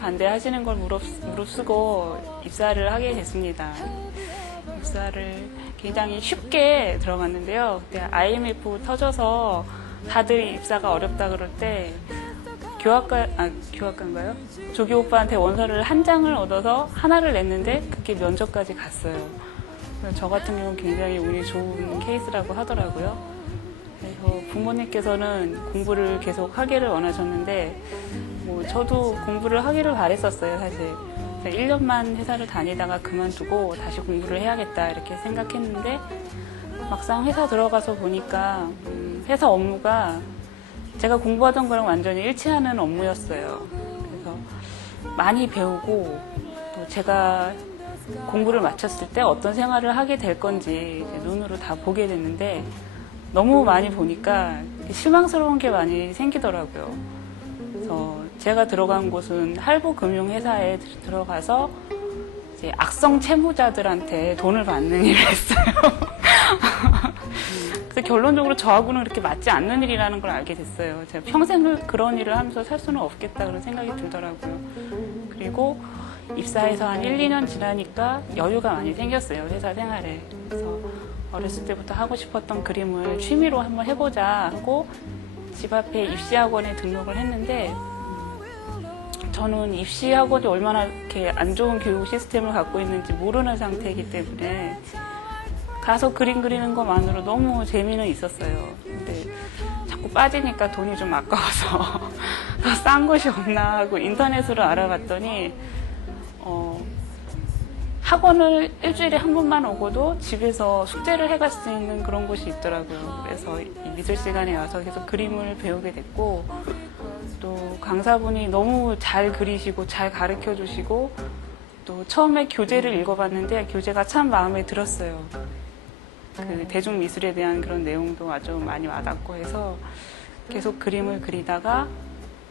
반대하시는 걸 무릅, 무릅쓰고 입사를 하게 됐습니다. 입사를 굉장히 쉽게 들어갔는데요. 그때 IMF 터져서 다들 입사가 어렵다 그럴 때 교학과 아 교학과인가요? 조기 오빠한테 원서를 한 장을 얻어서 하나를 냈는데 그게 면접까지 갔어요. 저 같은 경우는 굉장히 운이 좋은 케이스라고 하더라고요. 그래서 부모님께서는 공부를 계속 하기를 원하셨는데 뭐 저도 공부를 하기를 바랬었어요 사실. 1년만 회사를 다니다가 그만두고 다시 공부를 해야겠다 이렇게 생각했는데 막상 회사 들어가서 보니까 음, 회사 업무가 제가 공부하던 거랑 완전히 일치하는 업무였어요. 그래서 많이 배우고 또 제가 공부를 마쳤을 때 어떤 생활을 하게 될 건지 눈으로 다 보게 됐는데 너무 많이 보니까 실망스러운 게 많이 생기더라고요. 그래서 제가 들어간 곳은 할부금융회사에 들- 들어가서 악성 채무자들한테 돈을 받는 일을 했어요. 그래서 결론적으로 저하고는 그렇게 맞지 않는 일이라는 걸 알게 됐어요. 제가 평생을 그런 일을 하면서 살 수는 없겠다 그런 생각이 들더라고요. 그리고 입사해서 한 1, 2년 지나니까 여유가 많이 생겼어요. 회사 생활에. 그래서 어렸을 때부터 하고 싶었던 그림을 취미로 한번 해보자 하고 집 앞에 입시학원에 등록을 했는데 저는 입시학원이 얼마나 이렇게 안 좋은 교육 시스템을 갖고 있는지 모르는 상태이기 때문에 가서 그림 그리는 것만으로 너무 재미는 있었어요. 근데 자꾸 빠지니까 돈이 좀 아까워서 더 싼 곳이 없나 하고 인터넷으로 알아봤더니 어, 학원을 일주일에 한 번만 오고도 집에서 숙제를 해갈 수 있는 그런 곳이 있더라고요. 그래서 이 미술 시간에 와서 계속 그림을 배우게 됐고 또 강사분이 너무 잘 그리시고 잘 가르쳐 주시고 또 처음에 교재를 읽어봤는데 교재가 참 마음에 들었어요. 그 대중 미술에 대한 그런 내용도 아주 많이 와닿고 해서 계속 그림을 그리다가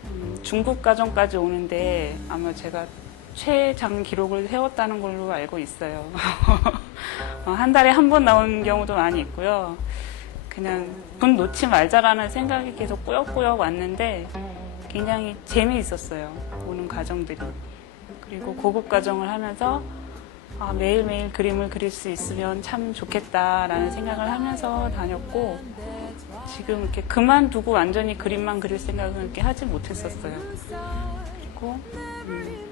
음, 중국 과정까지 오는데 아마 제가 최장 기록을 세웠다는 걸로 알고 있어요. 어, 한 달에 한 번 나온 경우도 많이 있고요. 그냥 분 놓지 말자라는 생각이 계속 꾸역꾸역 왔는데 굉장히 재미있었어요. 오는 과정들이. 그리고 고급 과정을 하면서 아, 매일매일 그림을 그릴 수 있으면 참 좋겠다라는 생각을 하면서 다녔고 지금 이렇게 그만두고 완전히 그림만 그릴 생각은 이렇게 하지 못했었어요. 그리고 음,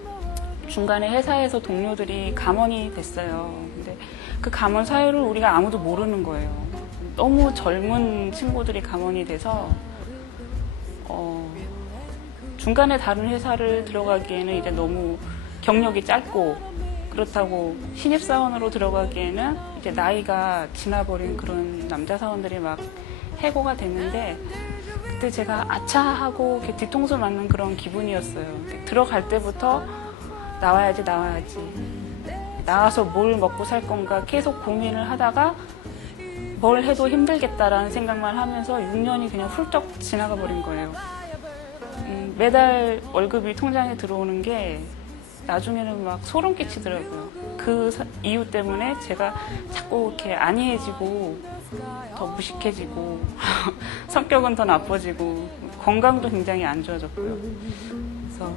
중간에 회사에서 동료들이 감원이 됐어요. 근데 그 감원 사유를 우리가 아무도 모르는 거예요. 너무 젊은 친구들이 감원이 돼서 어, 중간에 다른 회사를 들어가기에는 이제 너무 경력이 짧고 그렇다고 신입사원으로 들어가기에는 이제 나이가 지나버린 그런 남자 사원들이 막 해고가 됐는데 그때 제가 아차 하고 이렇게 뒤통수 맞는 그런 기분이었어요. 들어갈 때부터 나와야지 나와야지 나와서 뭘 먹고 살 건가 계속 고민을 하다가 뭘 해도 힘들겠다라는 생각만 하면서 6년이 그냥 훌쩍 지나가 버린 거예요. 음, 매달 월급이 통장에 들어오는 게 나중에는 막 소름 끼치더라고요. 그 사- 이유 때문에 제가 자꾸 이렇게 안이해지고 더 무식해지고 성격은 더 나빠지고 건강도 굉장히 안 좋아졌고요. 그래서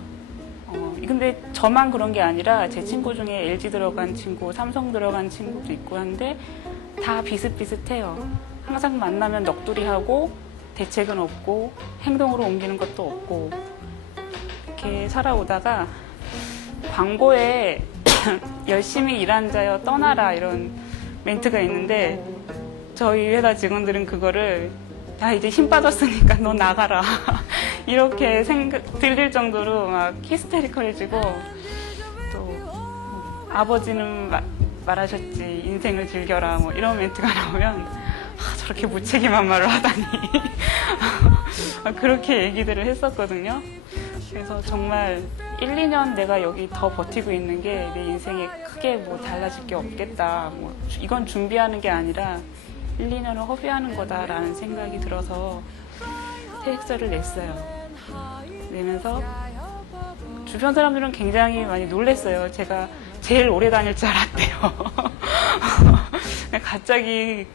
어, 근데 저만 그런 게 아니라 제 친구 중에 LG 들어간 친구, 삼성 들어간 친구도 있고 한데 다 비슷비슷해요. 항상 만나면 넋두리하고 대책은 없고 행동으로 옮기는 것도 없고 이렇게 살아오다가 광고에 열심히 일한 자여 떠나라 이런 멘트가 있는데 저희 회사 직원들은 그거를 야 이제 힘 빠졌으니까 너 나가라. 이렇게 생각 들릴 정도로 막 히스테리컬해지고 또 아버지는 마- 말하셨지 인생을 즐겨라 뭐 이런 멘트가 나오면 아, 저렇게 무책임한 말을 하다니 그렇게 얘기들을 했었거든요. 그래서 정말 1, 2년 내가 여기 더 버티고 있는 게 내 인생에 크게 뭐 달라질 게 없겠다. 뭐 이건 준비하는 게 아니라 1, 2년을 허비하는 거다라는 생각이 들어서 퇴직서를 냈어요. 내면서 주변 사람들은 굉장히 많이 놀랬어요. 제가 제일 오래 다닐 줄 알았대요. 갑자기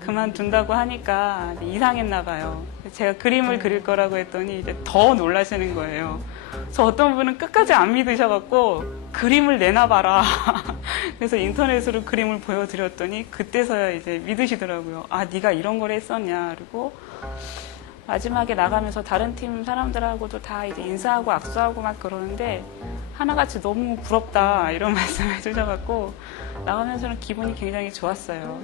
그만둔다고 하니까 이상했나 봐요. 제가 그림을 그릴 거라고 했더니 이제 더 놀라시는 거예요. 그래서 어떤 분은 끝까지 안 믿으셔갖고 그림을 내놔봐라. 그래서 인터넷으로 그림을 보여드렸더니 그때서야 이제 믿으시더라고요. 아, 네가 이런 걸 했었냐. 그리고 마지막에 나가면서 다른 팀 사람들하고도 다 이제 인사하고 악수하고 막 그러는데 하나같이 너무 부럽다 이런 말씀을 해주셔갖고 나가면서는 기분이 굉장히 좋았어요.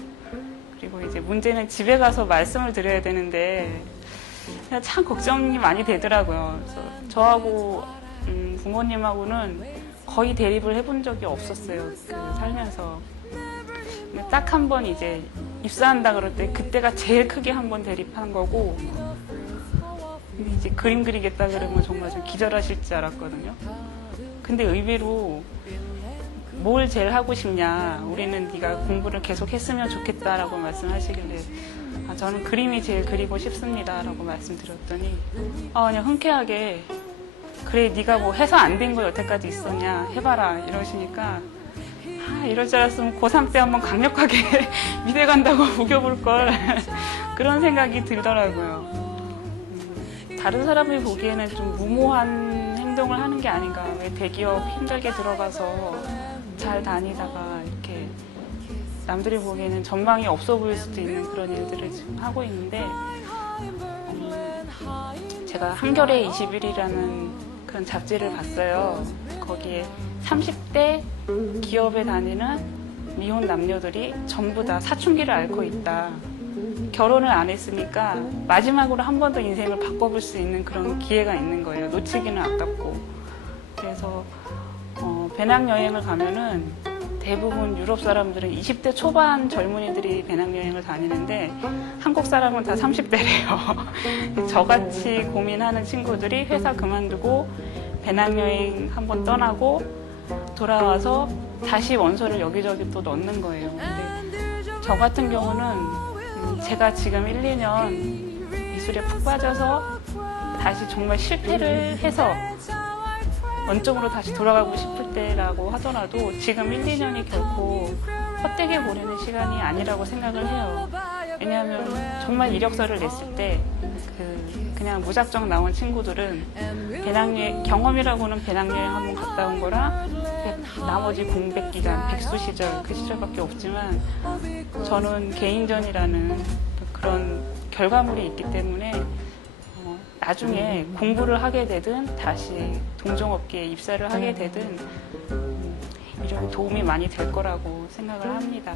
그리고 이제 문제는 집에 가서 말씀을 드려야 되는데 참 걱정이 많이 되더라고요. 저하고 음, 부모님하고는 거의 대립을 해본 적이 없었어요. 그 살면서 딱 한 번 이제 입사한다 그럴 때 그때가 제일 크게 한 번 대립한 거고 이제 그림 그리겠다 그러면 정말 좀 기절하실 줄 알았거든요. 근데 의외로 뭘 제일 하고 싶냐 우리는 네가 공부를 계속 했으면 좋겠다라고 말씀하시길래 아, 저는 그림이 제일 그리고 싶습니다라고 말씀드렸더니 아, 그냥 흔쾌하게 그래 네가 뭐 해서 안 된 거 여태까지 있었냐 해봐라 이러시니까 아, 이럴 줄 알았으면 고3 때 한번 강력하게 미대 간다고 우겨볼 걸 그런 생각이 들더라고요. 음, 다른 사람이 보기에는 좀 무모한 행동을 하는 게 아닌가. 왜 대기업 힘들게 들어가서 잘 다니다가 이렇게 남들이 보기에는 전망이 없어 보일 수도 있는 그런 일들을 지금 하고 있는데 음, 제가 한겨레 21이라는 그런 잡지를 봤어요. 거기에 30대 기업에 다니는 미혼 남녀들이 전부 다 사춘기를 앓고 있다. 결혼을 안 했으니까 마지막으로 한 번 더 인생을 바꿔볼 수 있는 그런 기회가 있는 거예요. 놓치기는 아깝고. 그래서 어, 배낭여행을 가면은 대부분 유럽 사람들은 20대 초반 젊은이들이 배낭여행을 다니는데 한국 사람은 다 30대래요. 저같이 고민하는 친구들이 회사 그만두고 배낭여행 한 번 떠나고 돌아와서 다시 원서를 여기저기 또 넣는 거예요. 근데 저 같은 경우는 음, 제가 지금 1, 2년 미술에 푹 빠져서 다시 정말 실패를 해서 원점으로 다시 돌아가고 싶을 때라고 하더라도 지금 1, 2년이 결코 헛되게 보내는 시간이 아니라고 생각을 해요. 왜냐하면 정말 이력서를 냈을 때 그 그냥 무작정 나온 친구들은 배낭여행 경험이라고는 배낭여행 한번 갔다 온 거랑 나머지 공백 기간 백수 시절 그 시절밖에 없지만 저는 개인전이라는 그런 결과물이 있기 때문에 어, 나중에 공부를 하게 되든 다시 동종업계에 입사를 하게 되든 음, 이런 도움이 많이 될 거라고 생각을 합니다.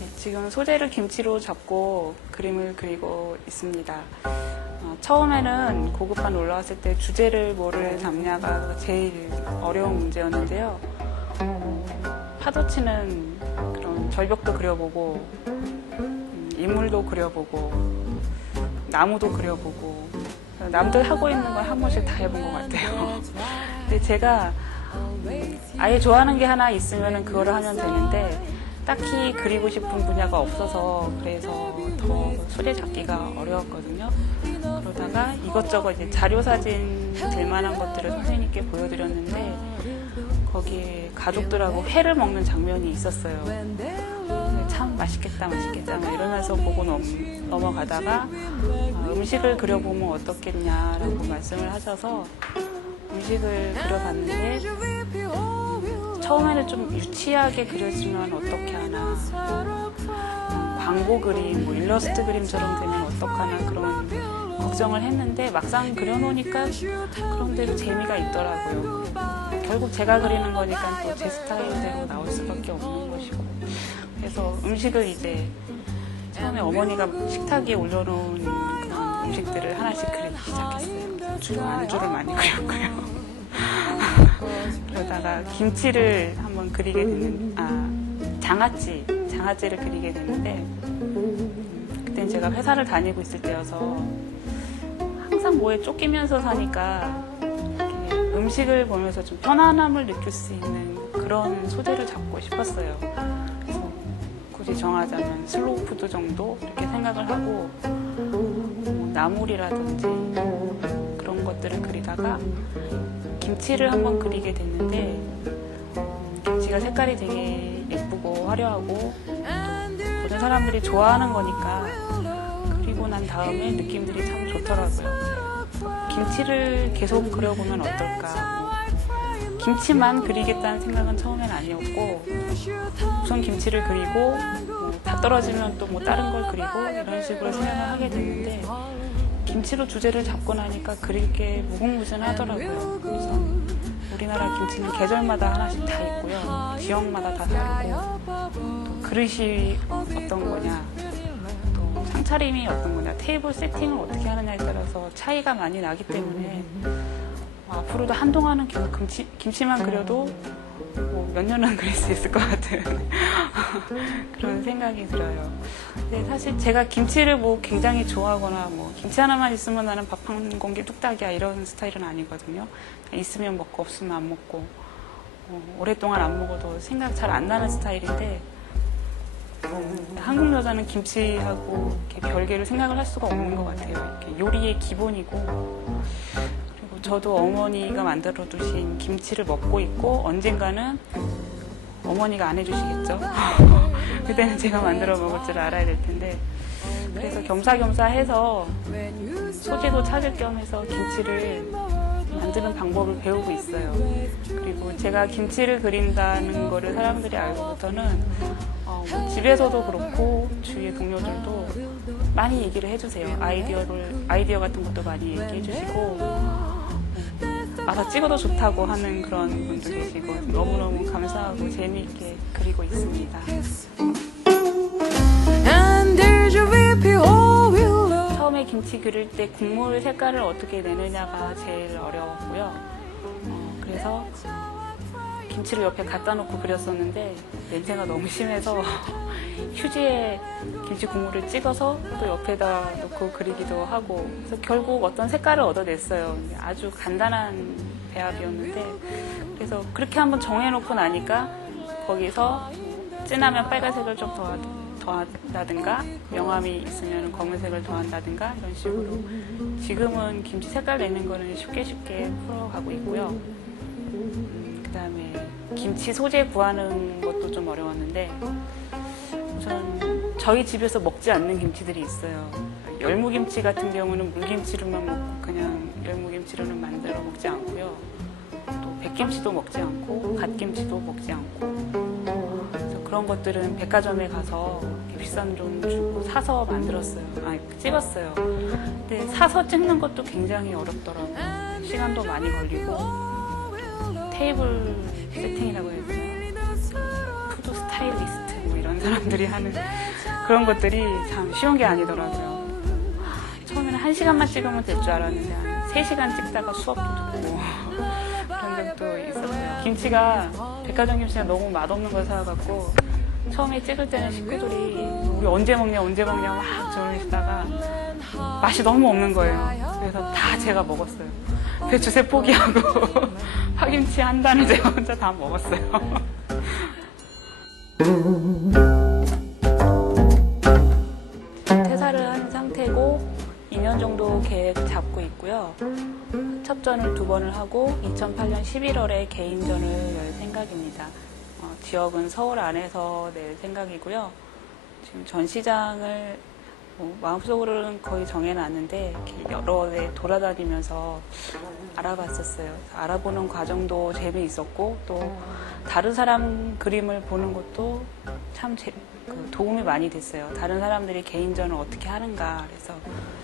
네, 지금 소재를 김치로 잡고 그림을 그리고 있습니다. 어, 처음에는 고급반 올라왔을 때 주제를 뭐를 잡냐가 제일 어려운 문제였는데요. 어, 파도치는 그런 절벽도 그려보고 음, 인물도 그려보고 나무도 그려보고 남들 하고 있는 걸 한 번씩 다 해본 것 같아요. 근데 제가 아예 좋아하는 게 하나 있으면 그거를 하면 되는데 딱히 그리고 싶은 분야가 없어서 그래서 더 소재 잡기가 어려웠거든요. 그러다가 이것저것 이제 자료 사진 될 만한 것들을 선생님께 보여드렸는데 거기에 가족들하고 회를 먹는 장면이 있었어요. 참 맛있겠다, 맛있겠다 막 이러면서 보고 넘, 넘어가다가 아, 음식을 그려보면 어떻겠냐라고 말씀을 하셔서 음식을 그려봤는데 처음에는 좀 유치하게 그려지면 어떻게 하나 음, 광고 그림, 뭐 일러스트 그림처럼 되면 어떡하나 그런 걱정을 했는데 막상 그려놓으니까 그런 대로 재미가 있더라고요. 결국 제가 그리는 거니까 또 제 스타일대로 나올 수밖에 없는 것이고 그래서 음식을 이제 처음에 어머니가 식탁 위에 올려놓은 그런 음식들을 하나씩 그리기 시작했어요. 주로 안주를 많이 그렸고요. 그러다가 김치를 한번 그리게 되는 아 장아찌 장아찌를 그리게 되는데 음, 그땐 제가 회사를 다니고 있을 때여서 항상 뭐에 쫓기면서 사니까 음식을 보면서 좀 편안함을 느낄 수 있는 그런 소재를 잡고 싶었어요. 그래서 굳이 정하자면 슬로우 푸드 정도 이렇게 생각을 하고 뭐 나물이라든지 그런 것들을 그리다가 김치를 한번 그리게 됐는데 김치가 색깔이 되게 예쁘고 화려하고 또 모든 사람들이 좋아하는 거니까 그리고 난 다음에 느낌들이 참 좋더라고요. 김치를 계속 그려보면 어떨까. 뭐 김치만 그리겠다는 생각은 처음엔 아니었고 우선 김치를 그리고 뭐 다 떨어지면 또 뭐 다른 걸 그리고 이런 식으로 생각을 하게 됐는데 김치로 주제를 잡고 나니까 그릴 게 무궁무진하더라고요. 그래서 우리나라 김치는 계절마다 하나씩 다 있고요. 지역마다 다 다르고 또 그릇이 어떤 거냐 또 상차림이 어떤 거냐 테이블 세팅을 어떻게 하느냐에 따라서 차이가 많이 나기 때문에 앞으로도 한동안은 계속 김치, 김치만 그려도 뭐 몇 년은 그릴 수 있을 것 같은 그런 생각이 들어요. 근데 사실 제가 김치를 뭐 굉장히 좋아하거나 뭐 김치 하나만 있으면 나는 밥 한 공기 뚝딱이야 이런 스타일은 아니거든요. 있으면 먹고 없으면 안 먹고 어, 오랫동안 안 먹어도 생각 잘 안 나는 스타일인데 어, 한국 여자는 김치하고 별개를 생각을 할 수가 없는 것 같아요. 요리의 기본이고 저도 어머니가 만들어 두신 김치를 먹고 있고 언젠가는 어머니가 안 해주시겠죠. 그때는 제가 만들어 먹을 줄 알아야 될 텐데 그래서 겸사겸사 해서 소재도 찾을 겸 해서 김치를 만드는 방법을 배우고 있어요. 그리고 제가 김치를 그린다는 거를 사람들이 알고부터는 어, 뭐 집에서도 그렇고 주위의 동료들도 많이 얘기를 해주세요. 아이디어를 아이디어 같은 것도 많이 얘기해 주시고 와서 찍어도 좋다고 하는 그런 분도 계시고 너무너무 감사하고 재미있게 그리고 있습니다. 처음에 김치 그릴 때 국물 색깔을 어떻게 내느냐가 제일 어려웠고요. 어, 그래서 김치를 옆에 갖다 놓고 그렸었는데 냄새가 너무 심해서 휴지에 김치 국물을 찍어서 또 옆에다 놓고 그리기도 하고 그래서 결국 어떤 색깔을 얻어냈어요. 아주 간단한 배합이었는데 그래서 그렇게 한번 정해놓고 나니까 거기서 진하면 빨간색을 좀 더, 더한다든가 명암이 있으면 검은색을 더한다든가 이런 식으로 지금은 김치 색깔 내는 거는 쉽게 쉽게 풀어가고 있고요. 음, 그다음에 김치 소재 구하는 것도 좀 어려웠는데 우선 저희 집에서 먹지 않는 김치들이 있어요. 열무김치 같은 경우는 물김치로만 먹고 그냥 열무김치로는 만들어 먹지 않고요. 또 백김치도 먹지 않고 갓김치도 먹지 않고 그래서 그런 것들은 백화점에 가서 비싼 돈 주고 사서 만들었어요. 아 찍었어요. 근데 사서 찍는 것도 굉장히 어렵더라고요. 시간도 많이 걸리고 테이블 세팅이라고 되나 푸드 스타일리스트 뭐 이런 사람들이 하는 그런 것들이 참 쉬운 게 아니더라고요. 처음에는 한 시간만 찍으면 될 줄 알았는데 한세 시간 찍다가 수업도 듣고 그런 적도 있었어요. 김치가 백화점 김치가 너무 맛없는 걸 사갖고 처음에 찍을 때는 식구들이 우리 언제 먹냐 언제 먹냐 막 저러시다가 맛이 너무 없는 거예요. 그래서 다 제가 먹었어요. 배추새 포기하고 파김치 한 단을 제가 혼자 다 먹었어요. 퇴사를 한 상태고 2년 정도 계획 잡고 있고요. 첩전을 두 번을 하고 2008년 11월에 개인전을 열 생각입니다. 어, 지역은 서울 안에서 낼 생각이고요. 지금 전시장을 뭐 마음속으로는 거의 정해놨는데 여러 데 돌아다니면서 알아봤었어요. 알아보는 과정도 재미있었고 또 다른 사람 그림을 보는 것도 참 제- 그 도움이 많이 됐어요. 다른 사람들이 개인전을 어떻게 하는가 그래서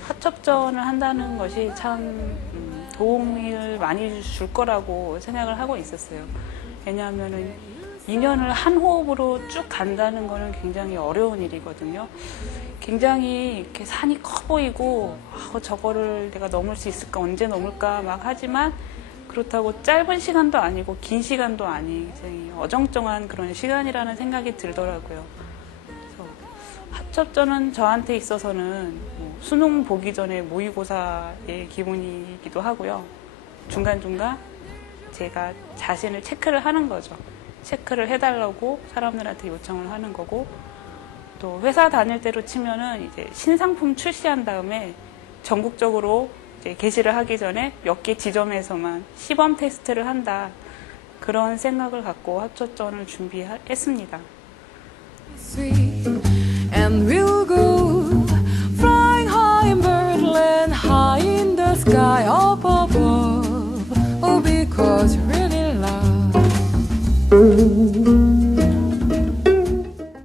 합첩전을 한다는 것이 참 음, 도움을 많이 줄 거라고 생각을 하고 있었어요. 왜냐하면은 2년을 한 호흡으로 쭉 간다는 거는 굉장히 어려운 일이거든요. 굉장히 이렇게 산이 커 보이고 아, 저거를 내가 넘을 수 있을까 언제 넘을까 막 하지만 그렇다고 짧은 시간도 아니고 긴 시간도 아닌 굉장히 어정쩡한 그런 시간이라는 생각이 들더라고요. 그래서 합첩전은 저한테 있어서는 뭐 수능 보기 전에 모의고사의 기분이기도 하고요. 중간중간 제가 자신을 체크를 하는 거죠. 체크를 해달라고 사람들한테 요청을 하는 거고 또 회사 다닐 때로 치면은 이제 신상품 출시한 다음에 전국적으로 이제 게시를 하기 전에 몇 개 지점에서만 시범 테스트를 한다. 그런 생각을 갖고 합초전을 준비했습니다.